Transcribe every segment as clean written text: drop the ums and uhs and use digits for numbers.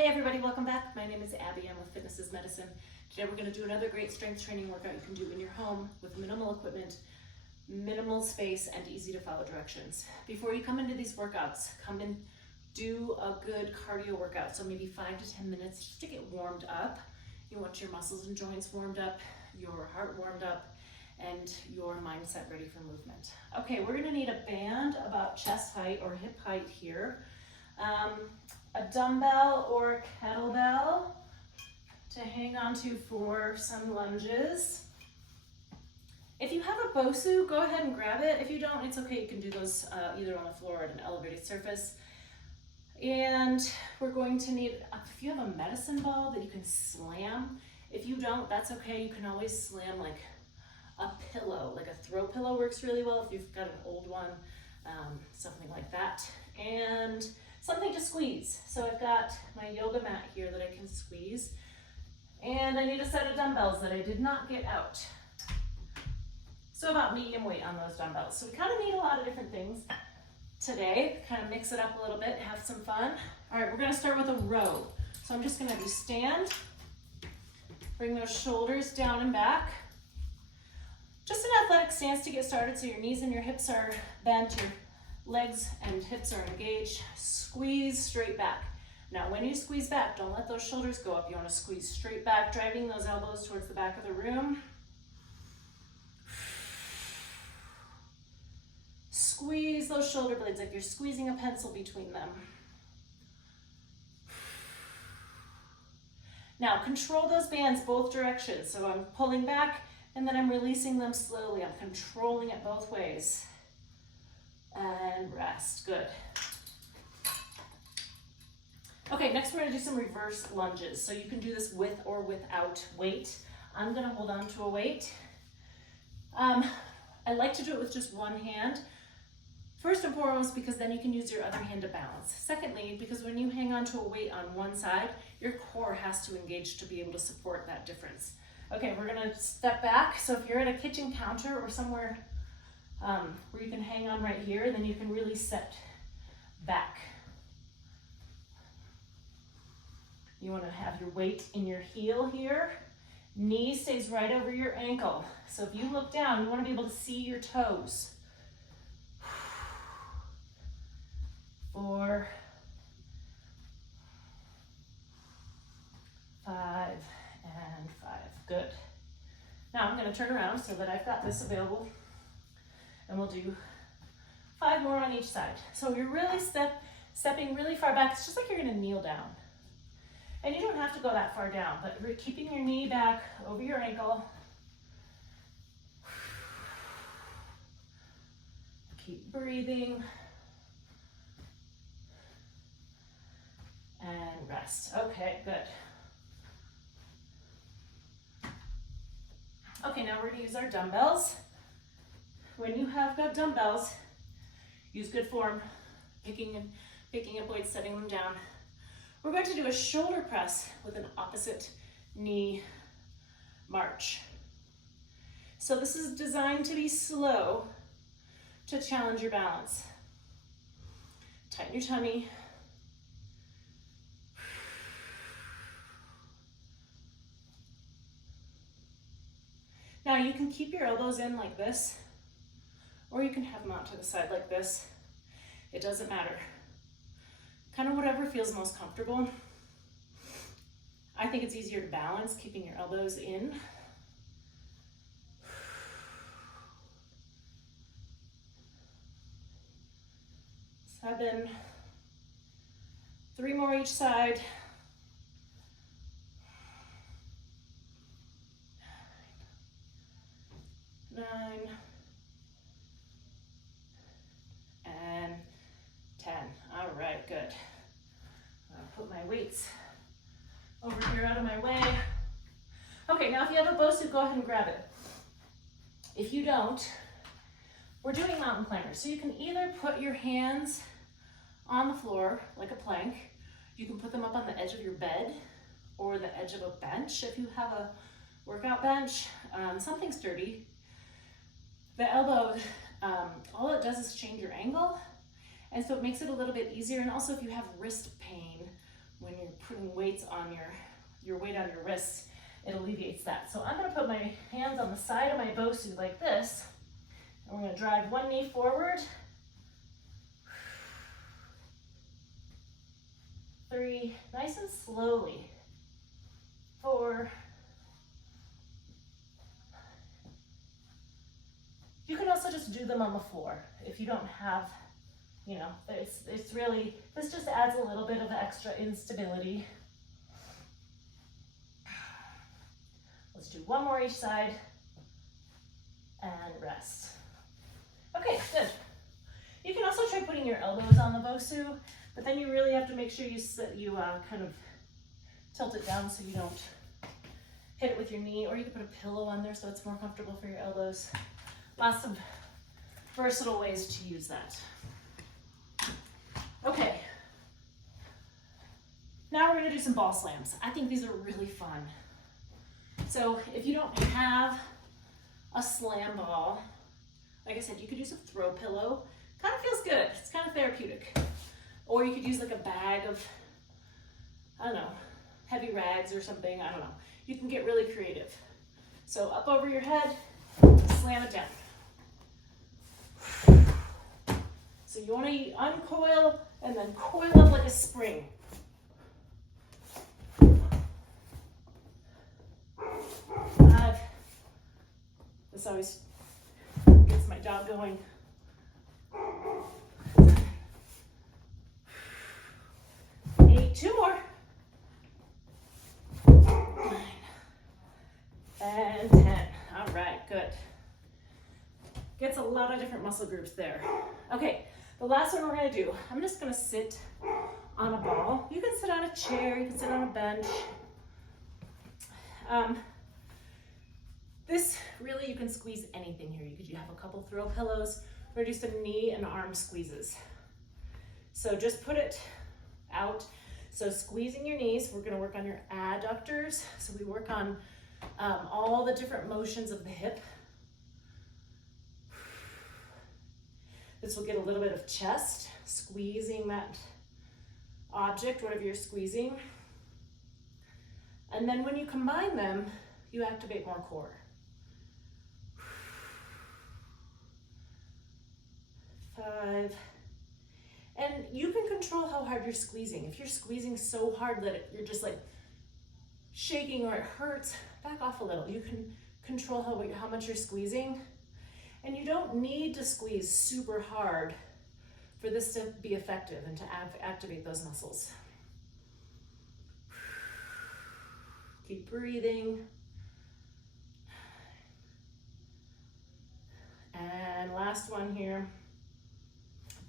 Hey everybody, welcome back. My name is Abby. I'm with Fitness is Medicine. Today we're going to do another great strength training workout you can do in your home with minimal equipment, minimal space, and easy to follow directions. Before you come into these workouts, come and do a good cardio workout. So maybe 5 to 10 minutes just to get warmed up. You want your muscles and joints warmed up, your heart warmed up, and your mindset ready for movement. Okay, we're going to need a band about chest height or hip height here. A dumbbell or a kettlebell to hang on to for some lunges. If you have a BOSU, go ahead and grab it. If you don't, it's okay. You can do those either on the floor or at an elevated surface. And we're going to need, if you have a medicine ball that you can slam, if you don't, that's okay. You can always slam like a pillow, like a throw pillow works really well if you've got an old one, something like that. And something to squeeze. So I've got my yoga mat here that I can squeeze. And I need a set of dumbbells that I did not get out. So about medium weight on those dumbbells. So we kind of need a lot of different things today. Kind of mix it up a little bit, have some fun. All right, we're gonna start with a row. So I'm just gonna have you stand, bring those shoulders down and back. Just an athletic stance to get started so your knees and your hips are bent, your legs and hips are engaged. Squeeze straight back. Now when you squeeze back, don't let those shoulders go up. You want to squeeze straight back, driving those elbows towards the back of the room. Squeeze those shoulder blades like you're squeezing a pencil between them. Now control those bands both directions. So I'm pulling back and then I'm releasing them slowly. I'm controlling it both ways. And rest, good. Okay, next we're gonna do some reverse lunges. So you can do this with or without weight. I'm gonna hold on to a weight. I like to do it with just one hand. First and foremost, because then you can use your other hand to balance. Secondly, because when you hang on to a weight on one side, your core has to engage to be able to support that difference. Okay, we're gonna step back. So if you're at a kitchen counter or somewhere where you can hang on right here, then you can really set back. You want to have your weight in your heel here. Knee stays right over your ankle. So if you look down, you want to be able to see your toes. 4, 5, and 5. Good. Now I'm going to turn around so that I've got this available. And we'll do 5 more on each side. So you're really stepping really far back. It's just like you're going to kneel down. And you don't have to go that far down, but you're keeping your knee back over your ankle. Keep breathing. And rest. Okay, good. Okay, now we're going to use our dumbbells. When you have got dumbbells, use good form, picking up weights, setting them down. We're going to do a shoulder press with an opposite knee march. So this is designed to be slow to challenge your balance. Tighten your tummy. Now you can keep your elbows in like this, or you can have them out to the side like this. It doesn't matter. Kind of whatever feels most comfortable. I think it's easier to balance keeping your elbows in. 7, 3 more each side. 9, and 10. All right, good. I'll put my weights over here out of my way. Okay, now if you have a BOSU, go ahead and grab it. If you don't, we're doing mountain climbers. So you can either put your hands on the floor like a plank. You can put them up on the edge of your bed or the edge of a bench if you have a workout bench, something sturdy. The elbow, all it does is change your angle, and so it makes it a little bit easier. And also if you have wrist pain when you're putting weights on your weight on your wrists, it alleviates that. So I'm gonna put my hands on the side of my Bosu like this, and we're gonna drive one knee forward. 3, nice and slowly. 4. You can also just do them on the floor if you don't have, you know, it's really, this just adds a little bit of extra instability. Let's do one more each side and rest. Okay, good. You can also try putting your elbows on the Bosu, but then you really have to make sure you kind of tilt it down so you don't hit it with your knee, or you can put a pillow on there so it's more comfortable for your elbows. Lots of versatile ways to use that. Okay, now we're gonna do some ball slams. I think these are really fun. So if you don't have a slam ball, like I said, you could use a throw pillow. Kind of feels good, it's kind of therapeutic. Or you could use like a bag of, I don't know, heavy rags or something, I don't know. You can get really creative. So up over your head, slam it down. So you want to uncoil and then coil up like a spring. 5. This always gets my jaw going. 8, 2 more. 9. And 10. All right, good. Gets a lot of different muscle groups there. Okay, the last one we're gonna do, I'm just gonna sit on a ball. You can sit on a chair, you can sit on a bench. This really, you can squeeze anything here. You have a couple throw pillows. We're gonna do some knee and arm squeezes. So just put it out. So squeezing your knees, we're gonna work on your adductors. So we work on all the different motions of the hip. This will get a little bit of chest, squeezing that object, whatever you're squeezing. And then when you combine them, you activate more core. 5. And you can control how hard you're squeezing. If you're squeezing so hard that you're just like shaking or it hurts, back off a little. You can control how much you're squeezing. And you don't need to squeeze super hard for this to be effective and to activate those muscles. Keep breathing. And last one here.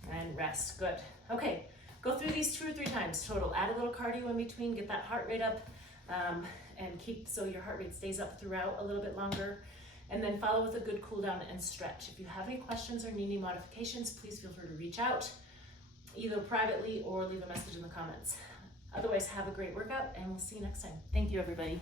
And rest, good. Okay, go through these 2 or 3 times total. Add a little cardio in between, get that heart rate up, and keep so your heart rate stays up throughout a little bit longer. And then follow with a good cool down and stretch. If you have any questions or need any modifications, please feel free to reach out, either privately or leave a message in the comments. Otherwise, have a great workout and we'll see you next time. Thank you, everybody.